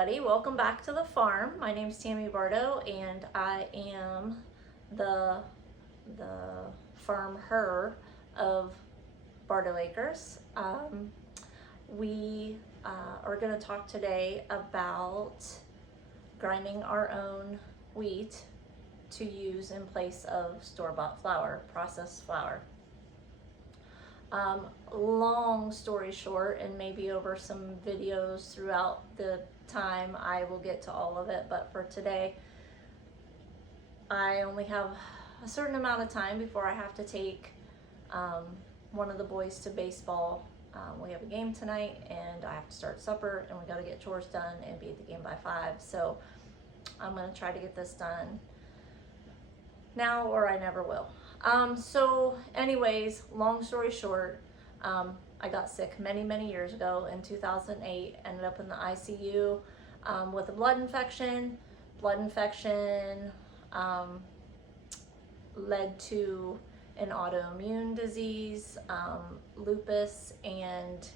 everybody. Welcome back to the farm. My name is Tammy Bardo and I am the farm her of Bardo Acres. We are going to talk today about grinding our own wheat to use in place of store-bought flour, processed flour. Long story short, and maybe over some videos throughout the time I will get to all of it, but for today I only have a certain amount of time before I have to take one of the boys to baseball. We have a game tonight and I have to start supper and we got to get chores done and be at the game by 5, so I'm going to try to get this done now or I never will. So anyways, long story short, I got sick many years ago in 2008, ended up in the ICU with a blood infection. Blood infection led to an autoimmune disease, lupus, and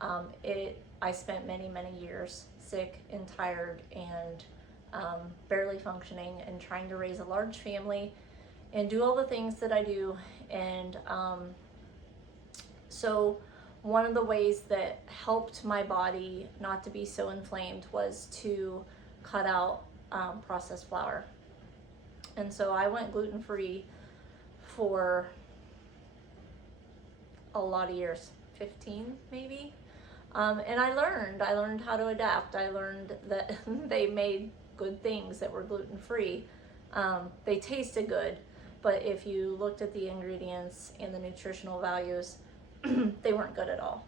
I spent many years sick and tired and barely functioning and trying to raise a large family and do all the things that I do. And so one of the ways that helped my body not to be so inflamed was to cut out processed flour. And so I went gluten-free for a lot of years, 15 maybe. And I learned how to adapt. I learned that they made good things that were gluten-free. They tasted good, but if you looked at the ingredients and the nutritional values, they weren't good at all.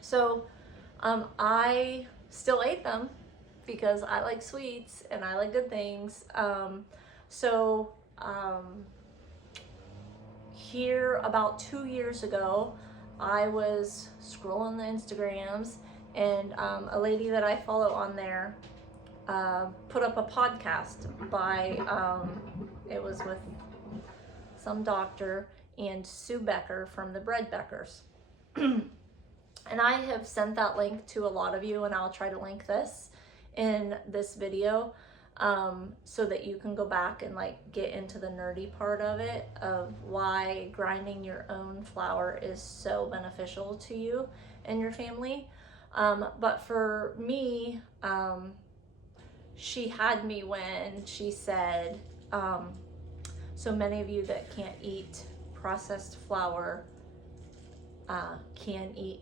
So I still ate them because I like sweets and I like good things. Here about 2 years ago, I was scrolling the Instagrams and a lady that I follow on there put up a podcast by, it was with some doctor and Sue Becker from the Bread Beckers. And I have sent that link to a lot of you, and I'll try to link this in this video so that you can go back and like get into the nerdy part of it, of why grinding your own flour is so beneficial to you and your family. But for me, she had me when she said, so many of you that can't eat processed flour can eat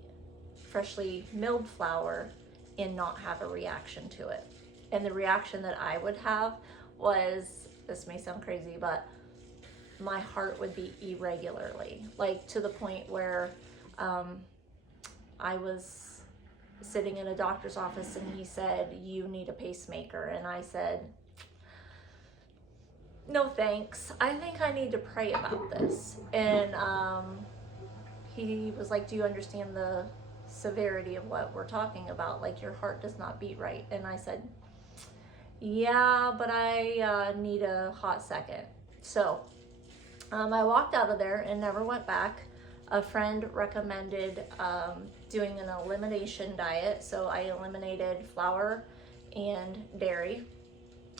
freshly milled flour and not have a reaction to it. And the reaction that I would have was, this may sound crazy, but my heart would beat irregularly, like to the point where I was sitting in a doctor's office and he said, "You need a pacemaker." And I said, "No thanks, I think I need to pray about this." And he was like, "Do you understand the severity of what we're talking about? Like, your heart does not beat right." And I said, "Yeah, but I need a hot second." So I walked out of there and never went back. A friend recommended doing an elimination diet, so I eliminated flour and dairy.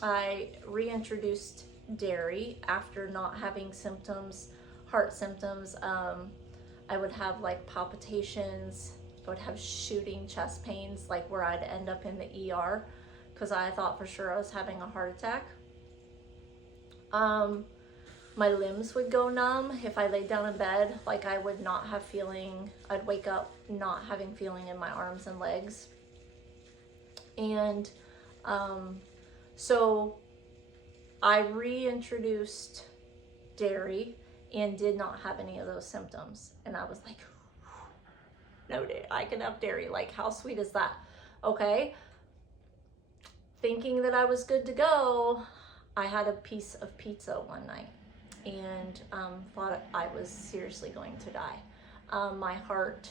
I reintroduced dairy after not having symptoms, heart symptoms. I would have like palpitations, I would have shooting chest pains, like where I'd end up in the ER because I thought for sure I was having a heart attack. My limbs would go numb. If I laid down in bed, like I would not have feeling, I'd wake up not having feeling in my arms and legs. And so I reintroduced dairy and did not have any of those symptoms. And I was like, no, I can have dairy. Like, how sweet is that? Okay. Thinking that I was good to go, I had a piece of pizza one night and thought I was seriously going to die. My heart,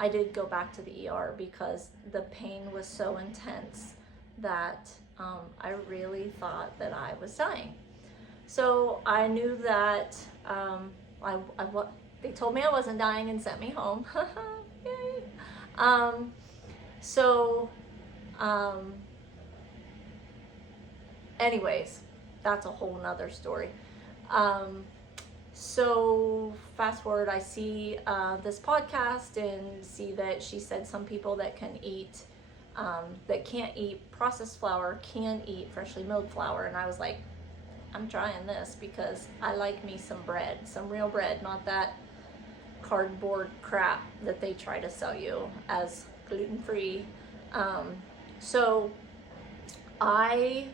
I did go back to the ER because the pain was so intense that I really thought that I was dying. So I knew that they told me I wasn't dying and sent me home. Yay. So Anyways, that's a whole nother story. So fast forward, I see this podcast and see that she said some people that can eat, that can't eat processed flour can eat freshly milled flour. And I was like, I'm trying this because I like me some bread, some real bread, not that cardboard crap that they try to sell you as gluten-free. So I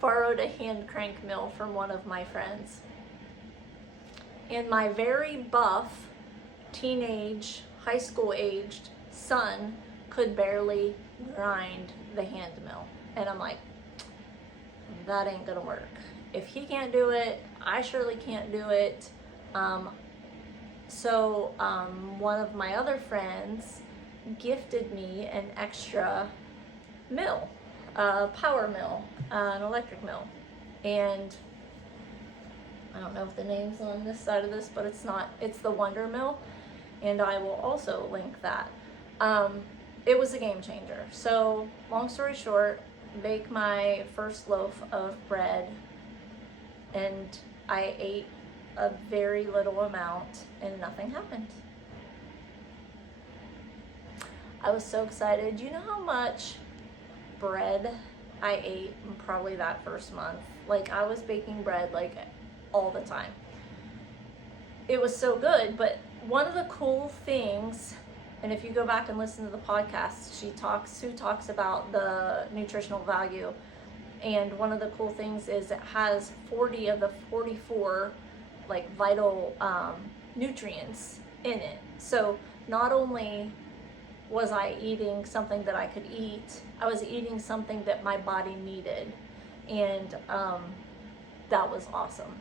borrowed a hand crank mill from one of my friends. And my very buff, teenage, high school aged son could barely grind the hand mill. And I'm like, that ain't gonna work. If he can't do it, I surely can't do it. So one of my other friends gifted me an extra mill, a power mill, an electric mill. And I don't know if the name's on this side of this, but it's not. It's the Wondermill, and I will also link that. It was a game changer. So long story short, bake my first loaf of bread, and I ate a very little amount and nothing happened. I was so excited. You know how much bread I ate in probably that first month? Like, I was baking bread like all the time. It was so good. But one of the cool things, and if you go back and listen to the podcast, Sue talks about the nutritional value. And one of the cool things is it has 40 of the 44 like vital nutrients in it. So not only was I eating something that I could eat, I was eating something that my body needed. And that was awesome.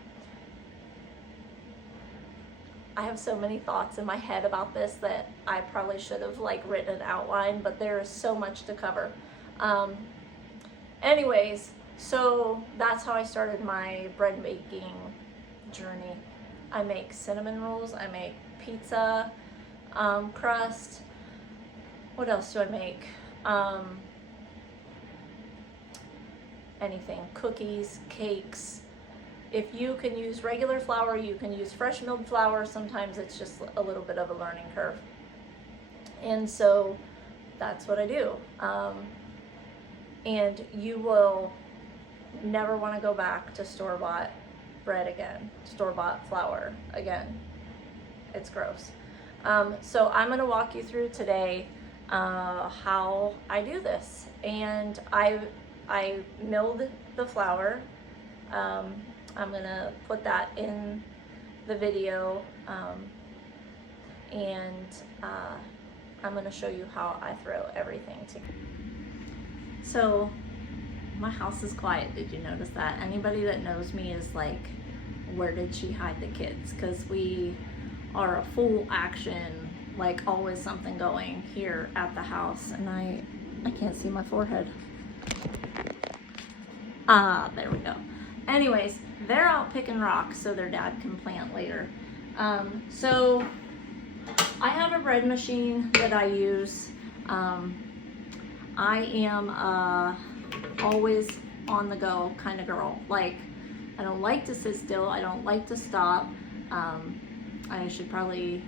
I have so many thoughts in my head about this that I probably should have like written an outline, but there is so much to cover. Anyways, so that's how I started my bread making journey. I make cinnamon rolls, I make pizza crust. What else do I make? Anything, cookies, cakes. If you can use regular flour, you can use fresh milled flour. Sometimes it's just a little bit of a learning curve. And so that's what I do. And you will never want to go back to store-bought bread again, store-bought flour again. It's gross. So I'm going to walk you through today how I do this. And I milled the flour. I'm going to put that in the video, and I'm going to show you how I throw everything together. So my house is quiet. Did you notice that? Anybody that knows me is like, where did she hide the kids? Because we are a full action, like always something going here at the house. And I can't see my forehead. There we go. Anyways, they're out picking rocks so their dad can plant later. So I have a bread machine that I use. I am always on the go kind of girl. Like, I don't like to sit still. I don't like to stop. I should probably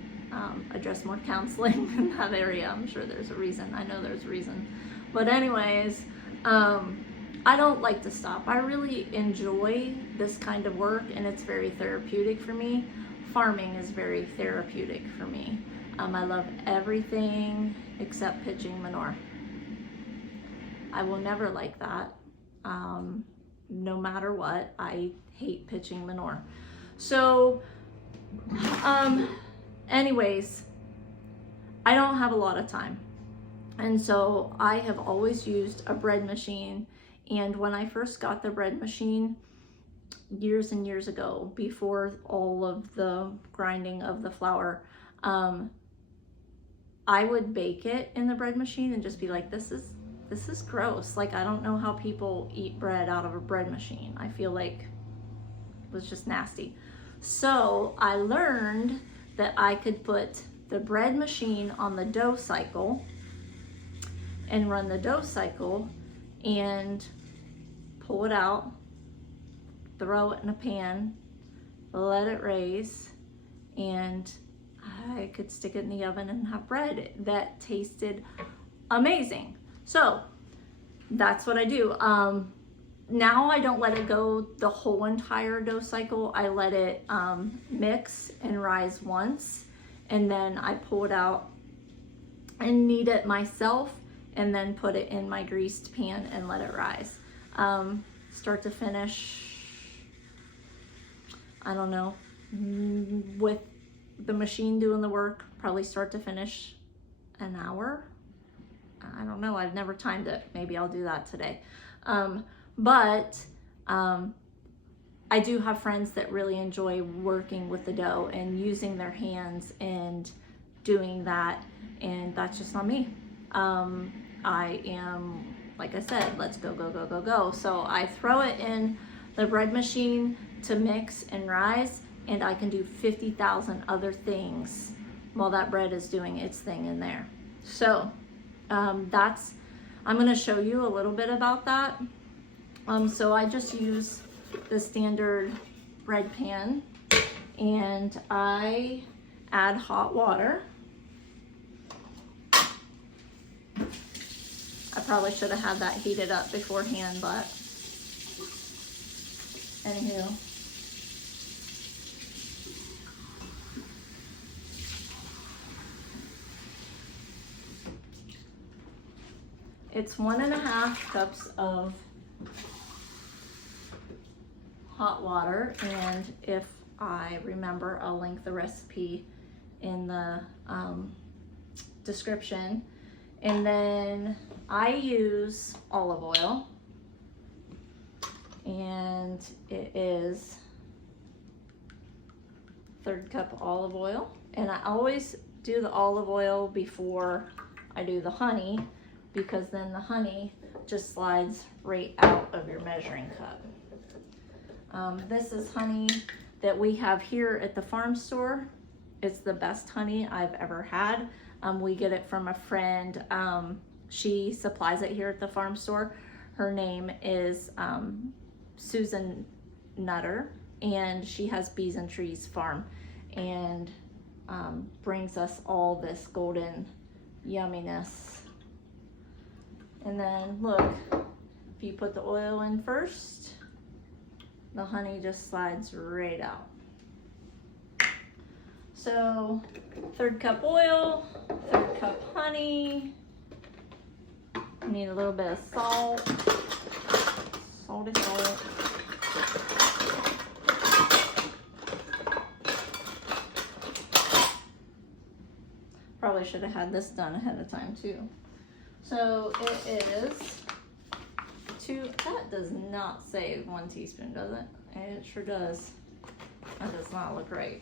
address more counseling in that area. I'm sure there's a reason. I know there's a reason. But anyways, I don't like to stop. I really enjoy this kind of work, and it's very therapeutic for me. Farming is very therapeutic for me. I love everything except pitching manure. I will never like that. No matter what, I hate pitching manure. So, anyways, I don't have a lot of time. And so I have always used a bread machine. And when I first got the bread machine years and years ago, before all of the grinding of the flour, I would bake it in the bread machine and just be like, this is gross. Like, I don't know how people eat bread out of a bread machine. I feel like it was just nasty. So I learned that I could put the bread machine on the dough cycle, and run the dough cycle and pull it out, throw it in a pan, let it raise, and I could stick it in the oven and have bread that tasted amazing. So that's what I do. Now I don't let it go the whole entire dough cycle. I let it mix and rise once, and then I pull it out and knead it myself, and then put it in my greased pan and let it rise. Start to finish, I don't know, with the machine doing the work, probably start to finish an hour. I don't know, I've never timed it. Maybe I'll do that today. But I do have friends that really enjoy working with the dough and using their hands and doing that, and that's just not me. I am, like I said, let's go, go, go, go, go. So I throw it in the bread machine to mix and rise, and I can do 50,000 other things while that bread is doing its thing in there. So I'm gonna show you a little bit about that. So I just use the standard bread pan, and I add hot water. I probably should have had that heated up beforehand, but anywho. It's 1.5 cups of hot water, and if I remember, I'll link the recipe in the description. And then I use olive oil, and it is 1/3 cup olive oil. And I always do the olive oil before I do the honey, because then the honey just slides right out of your measuring cup. This is honey that we have here at the farm store. It's the best honey I've ever had. We get it from a friend. She supplies it here at the farm store. Her name is Susan Nutter, and she has Bees and Trees Farm, and brings us all this golden yumminess. And then look, if you put the oil in first, the honey just slides right out. So 1/3 cup oil, 1/3 cup honey. Need a little bit of salt, salty salt. Probably should have had this done ahead of time too. So it is that does not say 1 teaspoon, does it? It sure does. That does not look right.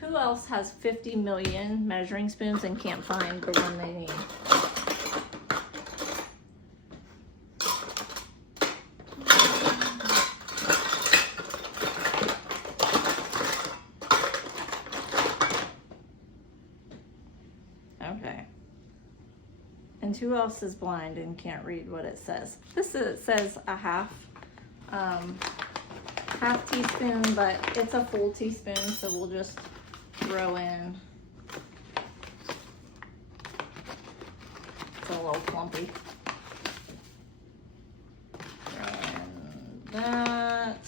Who else has 50 million measuring spoons and can't find the one they need? Okay. And who else is blind and can't read what it says? It says a half teaspoon, but it's a full teaspoon, so we'll just throw in. It's a little clumpy. Throw in that.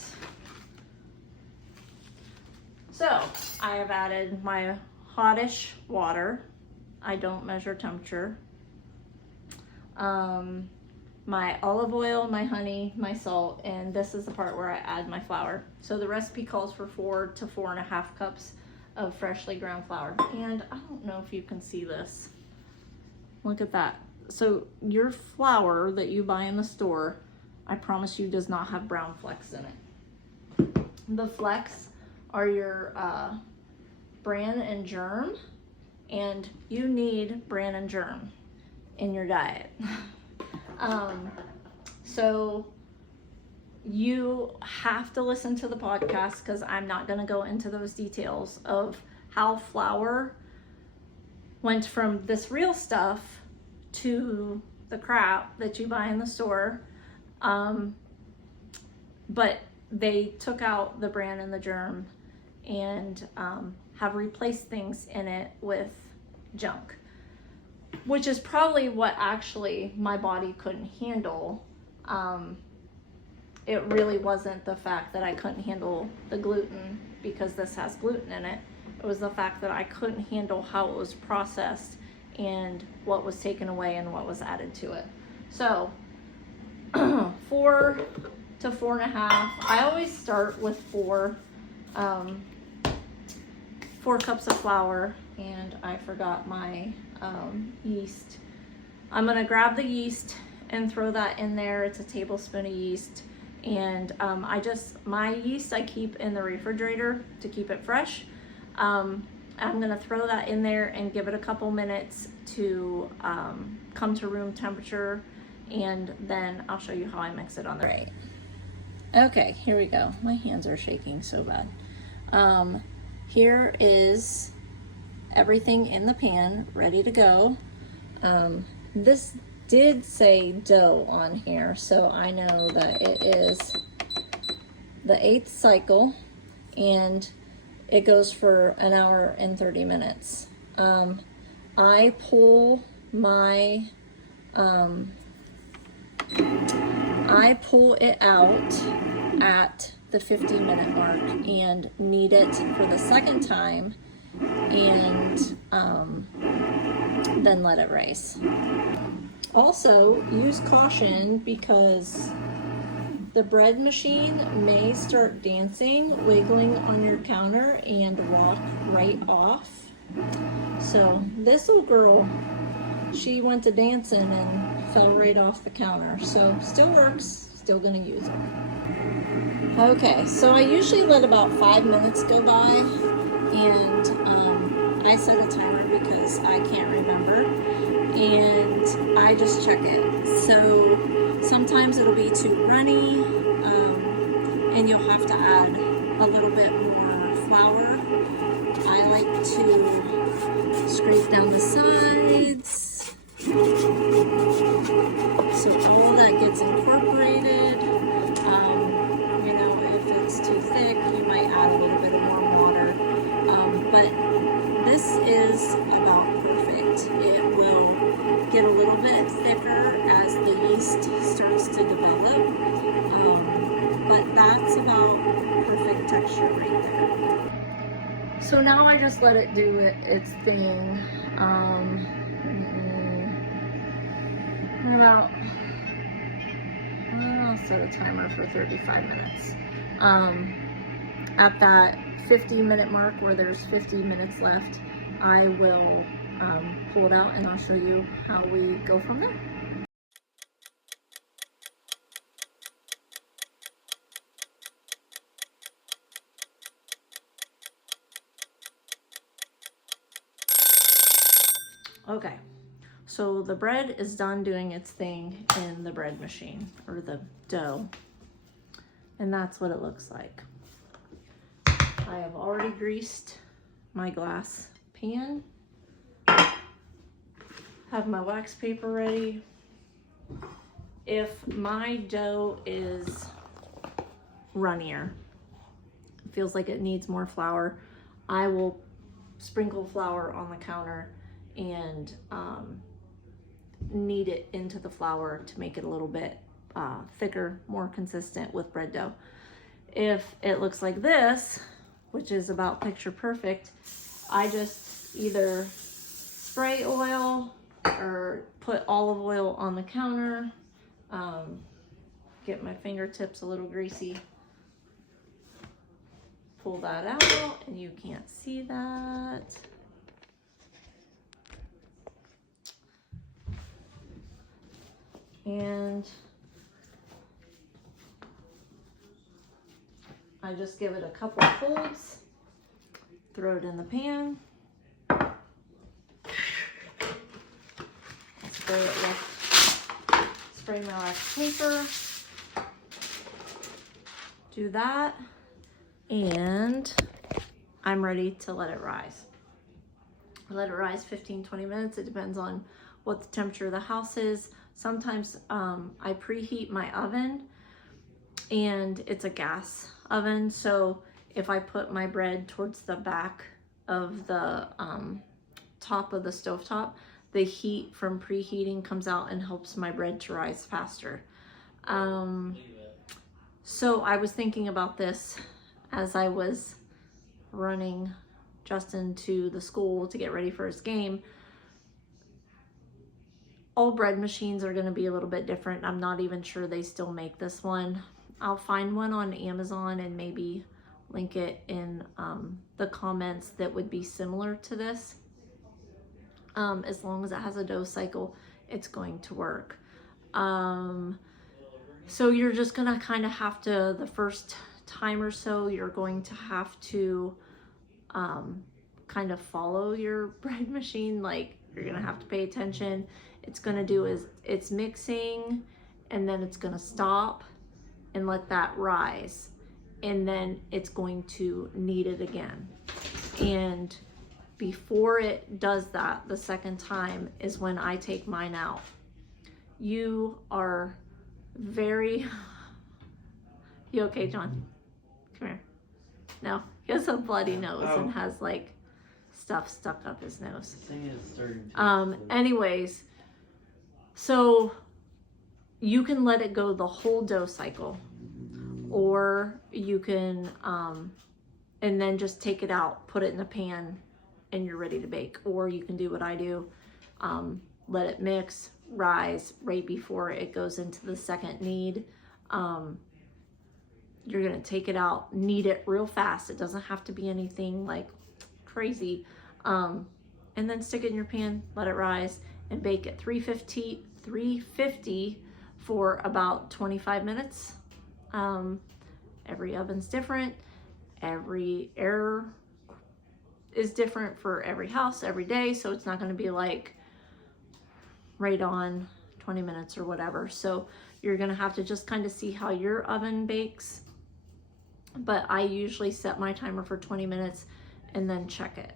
So I have added my hottish water. I don't measure temperature. My olive oil, my honey, my salt, and this is the part where I add my flour. So the recipe calls for 4 to 4.5 cups of freshly ground flour. And I don't know if you can see this. Look at that. So your flour that you buy in the store, I promise you, does not have brown flecks in it. The flecks are your bran and germ, and you need bran and germ in your diet. So you have to listen to the podcast, because I'm not going to go into those details of how flour went from this real stuff to the crap that you buy in the store. But they took out the bran and the germ and have replaced things in it with junk, which is probably what actually my body couldn't handle. It really wasn't the fact that I couldn't handle the gluten because this has gluten in it. It was the fact that I couldn't handle how it was processed and what was taken away and what was added to it. So 4 to 4.5. I always start with 4 cups of flour, and I forgot my yeast. I'm gonna grab the yeast and throw that in there. It's a tablespoon of yeast. And my yeast I keep in the refrigerator to keep it fresh. I'm gonna throw that in there and give it a couple minutes to come to room temperature, and then I'll show you how I mix it on the right. Okay, here we go. My hands are shaking so bad. Here is everything in the pan ready to go. This did say dough on here, so I know that it is the 8th cycle, and it goes for an hour and 30 minutes. I pull it out at the 50-minute mark and knead it for the second time, and then let it rise. Also, use caution because the bread machine may start dancing, wiggling on your counter, and walk right off. So this little girl, she went to dancing and fell right off the counter. So still works, still gonna use it. Okay, so I usually let about 5 minutes go by, and I set a timer because I can't remember, and I just check it. So sometimes it'll be too runny, and you'll have to add a little bit more flour. I like to scrape down the sides so all of that gets incorporated. You know, if it's too thick, you might add a little bit of more water. But this is about perfect. It will get a little bit thicker as the yeast starts to develop. But that's about perfect texture right there. So now I just let it do its thing. I'll set a timer for 35 minutes. At that 50-minute mark where there's 50 minutes left, I will pull it out and I'll show you how we go from there. Okay, so the bread is done doing its thing in the bread machine, or the dough, and that's what it looks like. I have already greased my glass pan, have my wax paper ready. If my dough is runnier, it feels like it needs more flour, I will sprinkle flour on the counter and knead it into the flour to make it a little bit thicker, more consistent with bread dough. If it looks like this, which is about picture perfect, I just either spray oil or put olive oil on the counter, get my fingertips a little greasy, pull that out, and you can't see that. And I just give it a couple of folds, throw it in the pan, spray my wax paper, do that, and I'm ready to let it rise. I let it rise 15-20 minutes. It depends on what the temperature of the house is. Sometimes I preheat my oven, and it's a gas oven, so if I put my bread towards the back of the top of the stovetop, the heat from preheating comes out and helps my bread to rise faster. So I was thinking about this as I was running Justin to the school to get ready for his game. All bread machines are going to be a little bit different. I'm not even sure they still make this one. I'll find one on Amazon and maybe link it in the comments that would be similar to this. As long as it has a dough cycle, it's going to work. So you're just gonna kind of have to, the first time or so, you're going to have to kind of follow your bread machine. Like, you're gonna have to pay attention. It's gonna do is it's mixing, and then it's gonna stop and let that rise, and then it's going to knead it again. And before it does that, the second time is when I take mine out. You are very, you okay, John? Come here. No, he has a bloody nose and has like stuff stuck up his nose. Anyways, so you can let it go the whole dough cycle, or you can and then just take it out, put it in the pan, and you're ready to bake. Or you can do what I do, let it mix, rise right before it goes into the second knead. You're gonna take it out, knead it real fast. It doesn't have to be anything like crazy. And then stick it in your pan, let it rise, and bake at 350 for about 25 minutes. Every oven's different. Every air is different for every house, every day. So it's not gonna be like right on 20 minutes or whatever. So you're gonna have to just kind of see how your oven bakes. But I usually set my timer for 20 minutes and then check it.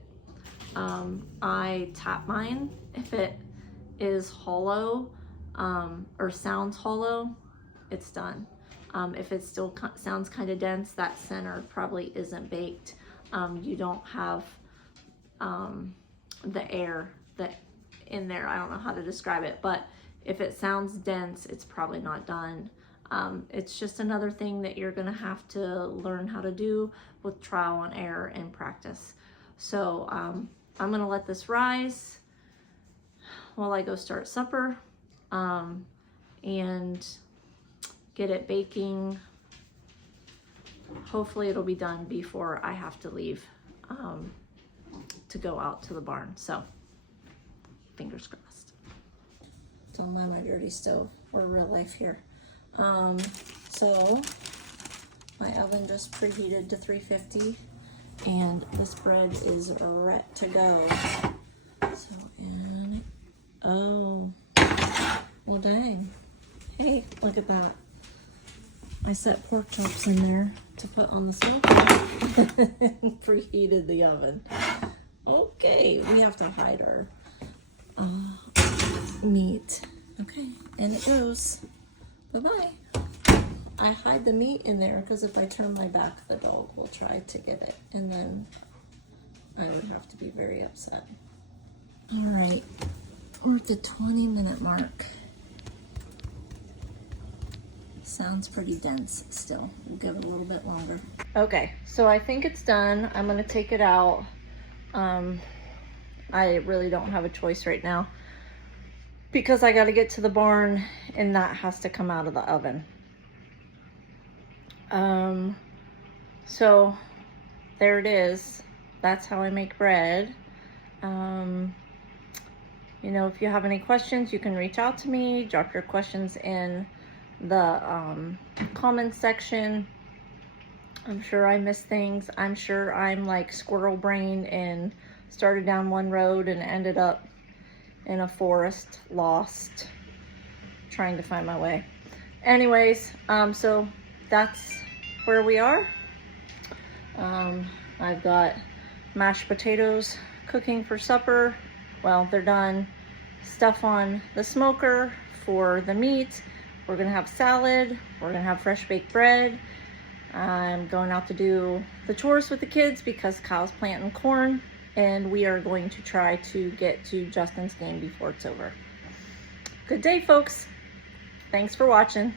I tap mine. If it is hollow or sounds hollow, it's done. If it still sounds kind of dense, that center probably isn't baked. You don't have the air that in there. I don't know how to describe it, but if it sounds dense, it's probably not done. It's just another thing that you're gonna have to learn how to do with trial and error and practice. So I'm gonna let this rise while I go start supper and get it baking. Hopefully it'll be done before I have to leave to go out to the barn. So fingers crossed. Don't mind my dirty stove or real life here. So my oven just preheated to 350 and this bread is ready to go. So oh, well dang. Hey, look at that. I set pork chops in there to put on the stove and preheated the oven. Okay, we have to hide our meat. Okay, and it goes. Bye-bye. I hide the meat in there because if I turn my back, the dog will try to get it, and then I would have to be very upset. All right, we're at the 20-minute mark. Sounds pretty dense still. We'll give it a little bit longer. Okay, so I think it's done. I'm gonna take it out. I really don't have a choice right now because I gotta get to the barn and that has to come out of the oven. So there it is. That's how I make bread. You know, if you have any questions, you can reach out to me. Drop your questions in the comments section. I'm sure I missed things. I'm sure I'm like squirrel brain and started down one road and ended up in a forest, lost, trying to find my way. Anyways, so that's where we are. I've got mashed potatoes cooking for supper. Well, they're done. Stuff on the smoker for the meat. We're gonna have salad. We're gonna have fresh baked bread. I'm going out to do the chores with the kids because Kyle's planting corn, and we are going to try to get to Justin's game before it's over. Good day, folks. Thanks for watching.